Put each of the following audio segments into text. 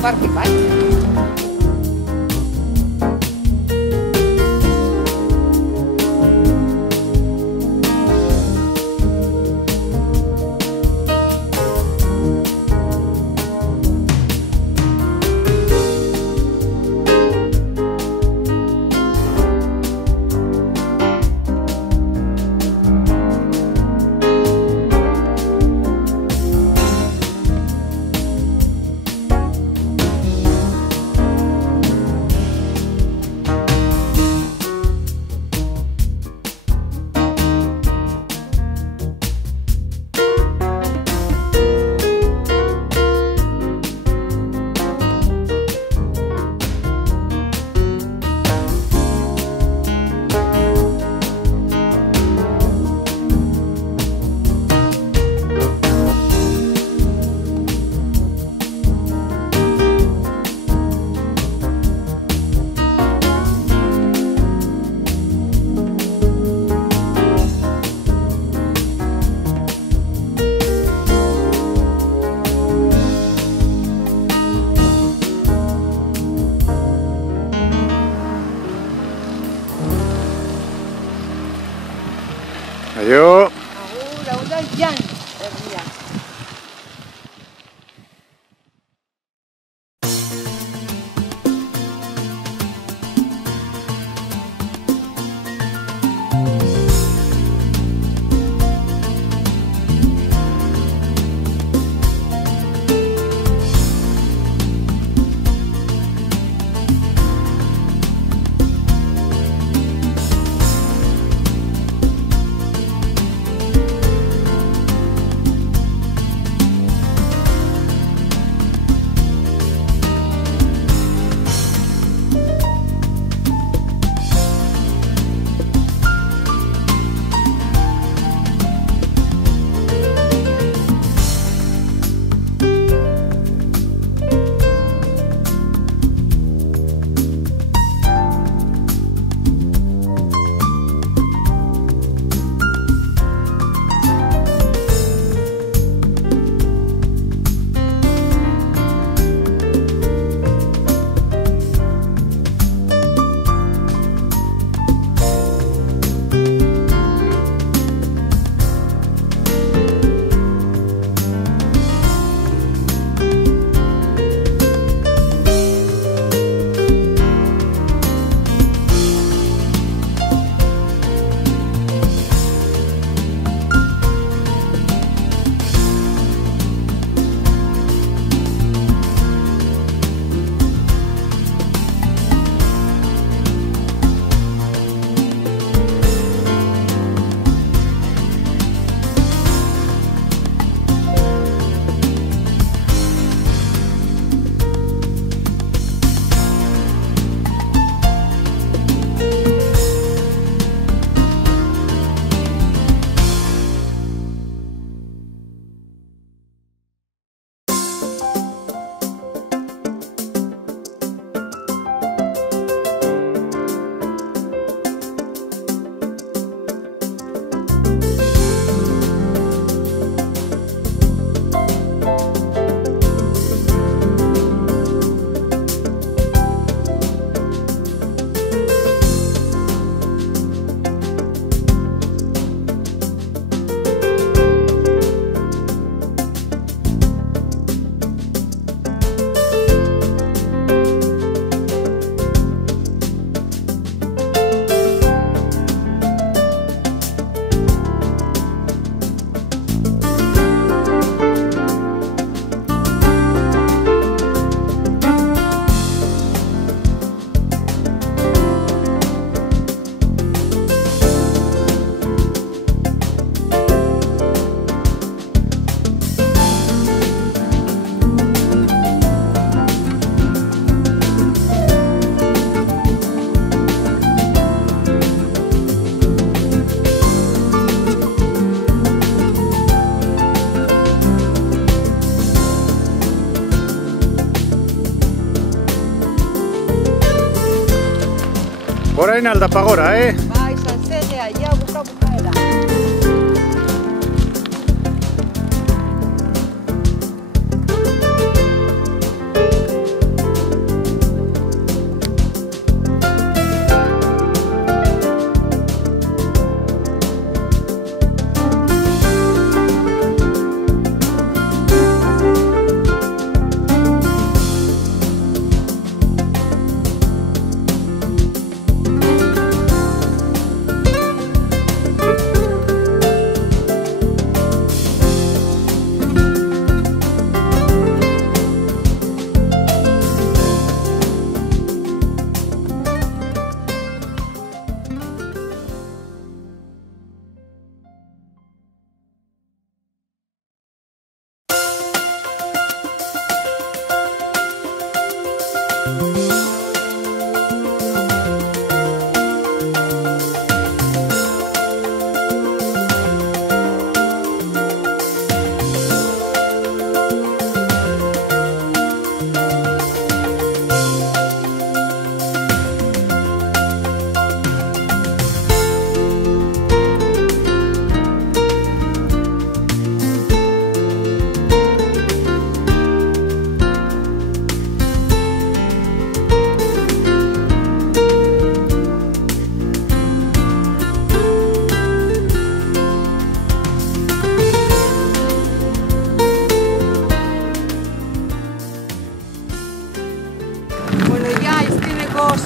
parke bai. Aio! Agur, hau da jan, herria. Orain aldapa gora, Bai, zantzedea, ja, bukaera.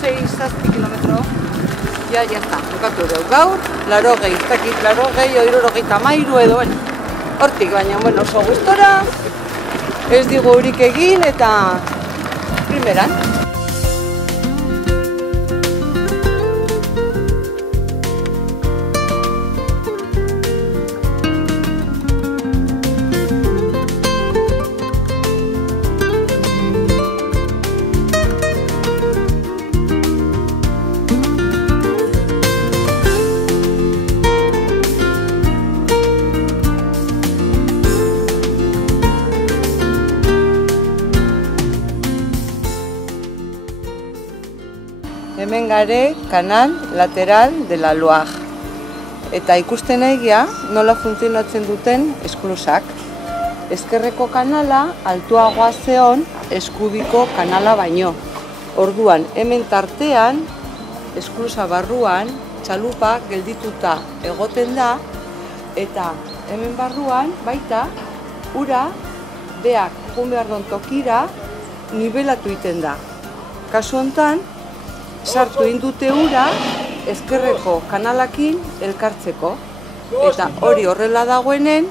6-7 kilometro. Ya está, bukatu dugu gaur, 80, ez dakit, 80, 73 edo, bueno. Hortik, baina, bueno, oso gustora, ez digu urik egin eta primeran. Hemen gare kanal lateral de la Loire. Eta ikusten egia nola funtzionatzen duten esklusak. Ezkerreko kanala altuagoa zeon eskubiko kanala baino. Orduan, hemen tartean, esklusa barruan, txalupa geldituta egoten da, eta hemen barruan, baita, ura, beak joan behar don tokira, nibelatu egiten da. Kasu hontan, sartu indute ura ezkerreko kanalakin elkartzeko. Eta hori horrela dagoenen,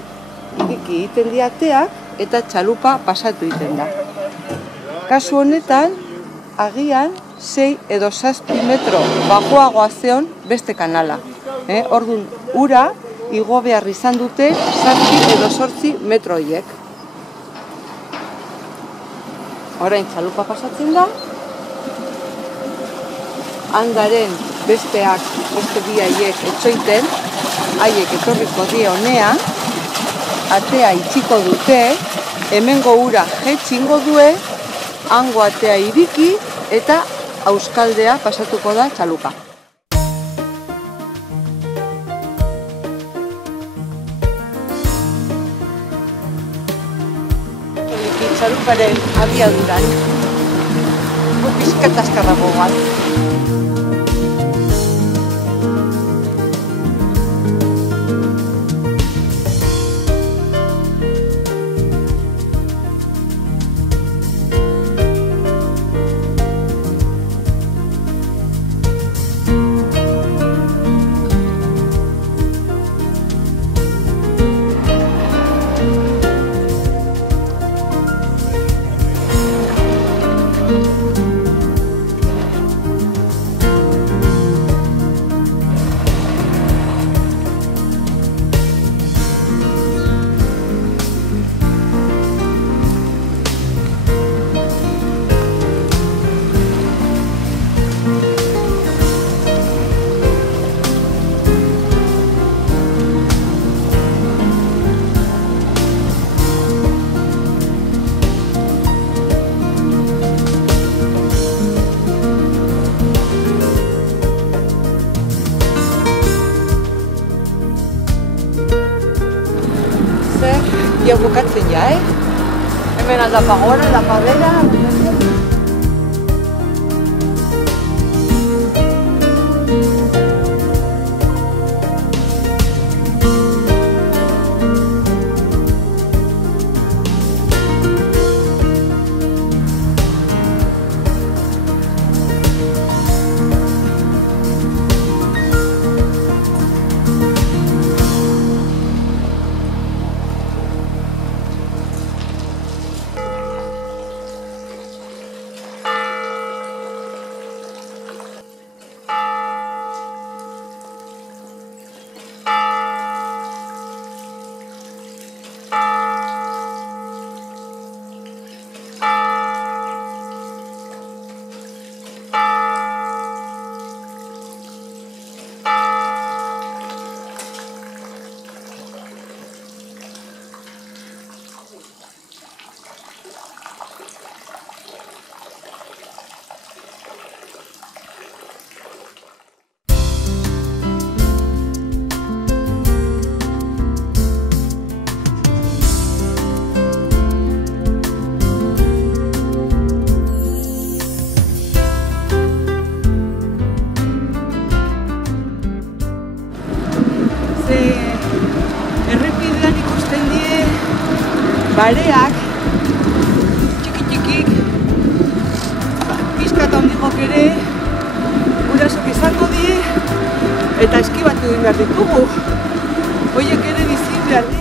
iriki egiten diateak eta txalupa pasatu egiten da. Kasu honetan, agian 6 edo 7 metro bajoagoa zeon beste kanala. Orduan, ura igo behar izan dute 7 edo 8 metroiek. Orain txalupa pasatzen da. Handaren besteak, beste bi haiek etxoiten, haiek etorriko die honea, atea itxiko dute, hemengo ura jetxingo due, hango atea iriki eta auskaldea pasatuko da txalupa. Txaluparen abiaduran, pizkat azkarrago bat. Ja bukatzen ja, Hemen aldapagora, aldapabera... Errepidean ikusten die bareak txiki-txikik, pizkat handikok ere, gurasok izango di, eta eskibatu egin behar ditugu. Horiek ere bizi behar di.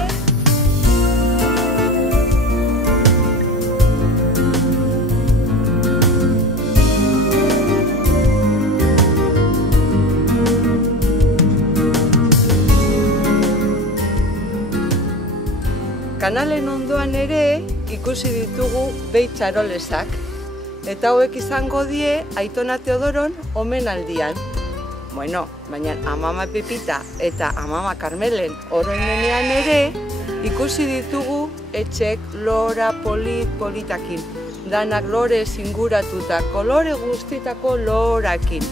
Kanalen ondoan ere ikusi ditugu behi txarolesak. Eta hauek izango die Aitona Teodoron omenaldian. Bueno, baina amama Pepita eta amama Carmelen oroimenean ere ikusi ditugu etxek lora politakin. Danak lore inguratuta, kolore guztietako lorakin.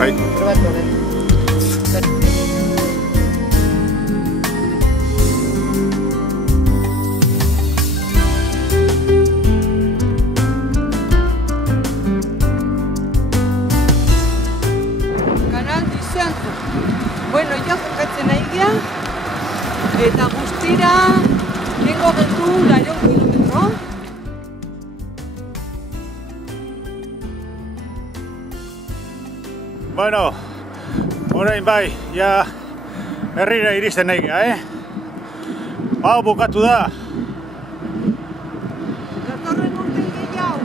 Bai. Probatu gabe. Kanal Dizentu. Bueno, ja jokatzen nahi gea, eta guztira nengo getu 80 kilometro. Bueno, orain bai, ja herrira iristen nahi gea, Hau bukatu da. Datorren urte gehiago.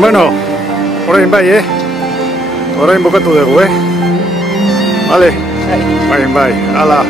Bueno, orain bai, Orain bukatu dugu, Vale? Bai, hala.